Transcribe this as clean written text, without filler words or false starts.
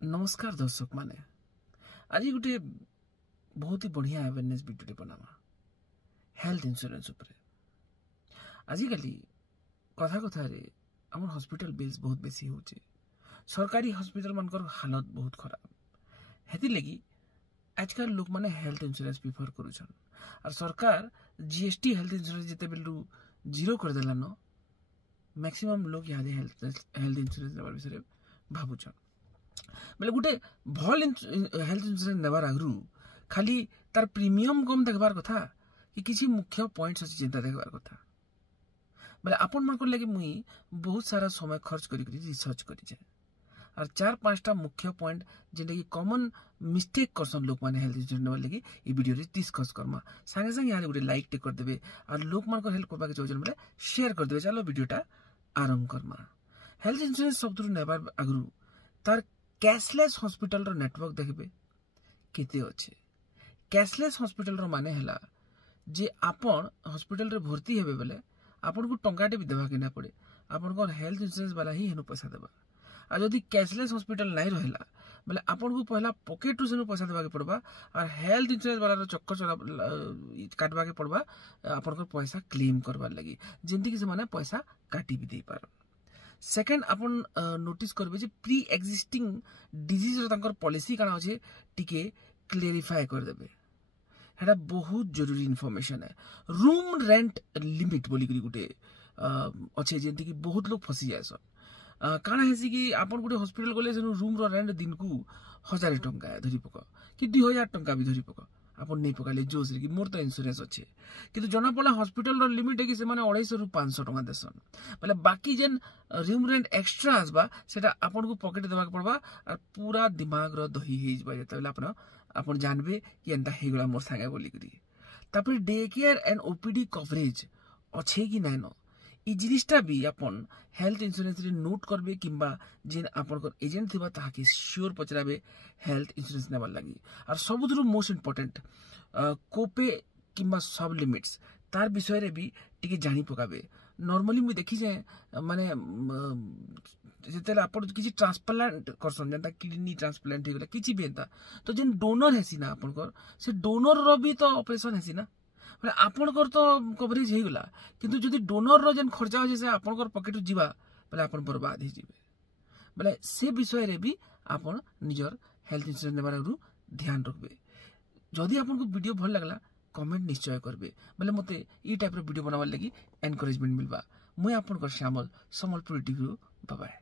नमस्कार दर्शक माने आज गोटे बहुत ही बढ़िया अवेयरनेस वीडियो बनावा हेल्थ इंश्योरेंस उपरे। आजिकली कथा कथा रे हमर हॉस्पिटल बिल्स बहुत बेसी होचे। सरकारी हॉस्पिटल मानकर हालत बहुत खराब हेति लगी आजकल लोग माने हेल्थ इंश्योरेंस प्रिफर करूछन और सरकार जीएसटी हेल्थ इंश्योरेंस जते बेलु जीरो कर देलान मैक्सिमम लोग यहाँ हेल्थ इंश्योरेंस लेबार विषय भाबुछन। बेले गोटे भल हेल्थ इंश्योरेंस नेबार आगु खाली तार प्रीमियम कम देखबार कथा कि किसी मुख्य पॉइंट्स अछि चिंता देखबार कथा। बेले आपन मन को लगे मुई बहुत सारा समय खर्च करी रिसर्च करी जे और 4-5टा मुख्य पॉइंट जेंटा कि कॉमन मिस्टेक करसन लोग माने हेल्थ इंश्योरेंस नेबार लगी ई वीडियो रे डिस्कस करमा। संगे संगे यार गोटे लाइक टे कर देबे और लोग मन को हेल्प करबा के चाहजन बेले शेयर कर देबे। चलो वीडियोटा आरंभ करमा। हेल्थ इंश्योरेंस सबथुरु नेबार आगु तार कैशलेस हॉस्पिटल रो नेटवर्क देखबे केते अच्छे। कैशलेस हॉस्पिटल रो माने हला जे आपन हॉस्पिटल रे भर्ती हेबे बेले आपन को टंकाटे भी देबा के ना पड़े, आपन को हेल्थ इंश्योरेंस वाला ही हेनु पैसा देबा। आ जदी कैशलेस हॉस्पिटल नहीं रहला बेले आपन को पहला पॉकेट से पैसा देबा के पड़बा और हेल्थ इंश्योरेंस वाला रो चक्कर चला काटबा के पड़बा आपन को पैसा क्लेम करबा लगी जेंति कि से माने पैसा काटी भी दे पार। सेकेंड अपन नोटिस करबे जे प्री एक्जिस्टिंग डिजीज रो तांकर पॉलिसी काना अछि टिके क्लेरिफाई कर देबे। हेडा बहुत जरूरी इन्फॉर्मेशन है। रूम रेंट लिमिट बोली करी गुटे अच्छे जेंति कि बहुत लोग फसी जायसन। काना हेसी कि आपन गुटे हॉस्पिटल गले से रूम रो रेंट दिन को 1000 टंका धरी पक कि 2000 टंका भी धरी पक आपन नहीं पकाले जोश रे कि मोर तो इंश्योरेंस अच्छे किंतु जना पड़ा हॉस्पिटल रो लिमिट है कि से माने 250 रु 500 टंका देसन। मतलब बाकी जेन रूम रेंट एक्स्ट्रा आसबा सेटा आपन को पॉकेट देबा के पड़बा और पूरा दिमाग रो दही हे जबा जेते बेला आपन जानबे कि एंता हेगला मोर संगे बोली करी। तापर day care and OPD coverage अच्छे कि नाइ न ई जिनिसटा भी आपन हेल्थ इंश्योरेंस रे नोट करबे किंबा जेन आपन को एजेंट थिबा ताहा कि श्योर पचराबे हेल्थ इंश्योरेंस नेबार लागि। और सबुठु मोस्ट इंपोर्टेंट कोपे किंबा सब लिमिट्स तार विषय रे भी टिके जानी पकाबे। नॉर्मली मुई देखि जे माने जेतेला आपन किछि ट्रांसप्लांट करसन जेंता किडनी ट्रांसप्लांट हेगला किछि भी एंता तो जेन डोनर हेसी ना आपन को से डोनर रो भी तो ऑपरेशन हेसी ना माने आपन को तो कवरेज हेगला किंतु जदी डोनर रो जेन खर्चा हो जे आपन को पॉकेट जीवा बेले आपन बर्बाद हे जीवे। बेले से विषय रे भी आपन निजर हेल्थ इंश्योरेंस नेबार आगु ध्यान रखबे। जदि आपन को वीडियो भल लागला कमेंट निश्चय करबे बेले मते ई टाइप रो वीडियो बनावा लगी एनकरेजमेंट मिलबा। मुई आपन को श्यामल समलपुर टीवी बाय।